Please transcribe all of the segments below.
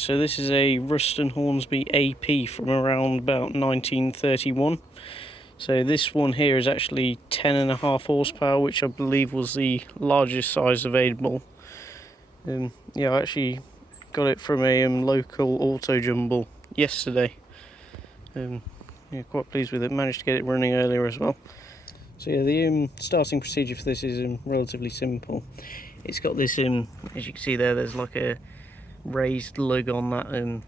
So this is a Ruston Hornsby AP from around about 1931. So this one here is actually 10.5 horsepower, which I believe was the largest size available. Yeah, I actually got it from a local auto jumble yesterday. Yeah, quite pleased with it. Managed to get it running earlier as well. So yeah, the starting procedure for this is relatively simple. It's got this, as you can see there's like a raised lug on that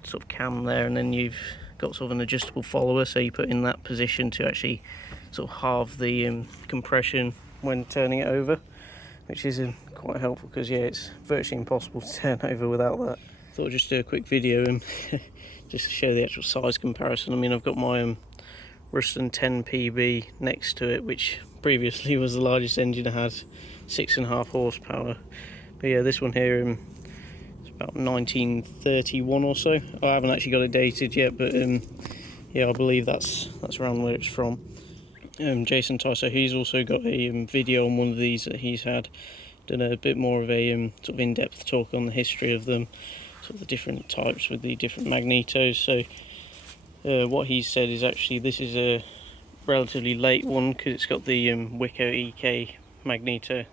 sort of cam there, and then you've got sort of an adjustable follower, so you put in that position to actually sort of halve the compression when turning it over, which is quite helpful because yeah, it's virtually impossible to turn over without that. Thought I'd just do a quick video just to show the actual size comparison. I mean, I've got my Ruston 10 PB next to it, which previously was the largest engine I had, 6.5 horsepower. But yeah, this one here is about 1931 or so. I haven't actually got it dated yet, but yeah, I believe that's around where it's from. Jason Tysoe, he's also got a video on one of these that he's had, done a bit more of a sort of in-depth talk on the history of them, sort of the different types with the different magnetos. So what he said is actually this is a relatively late one because it's got the Wico EK magneto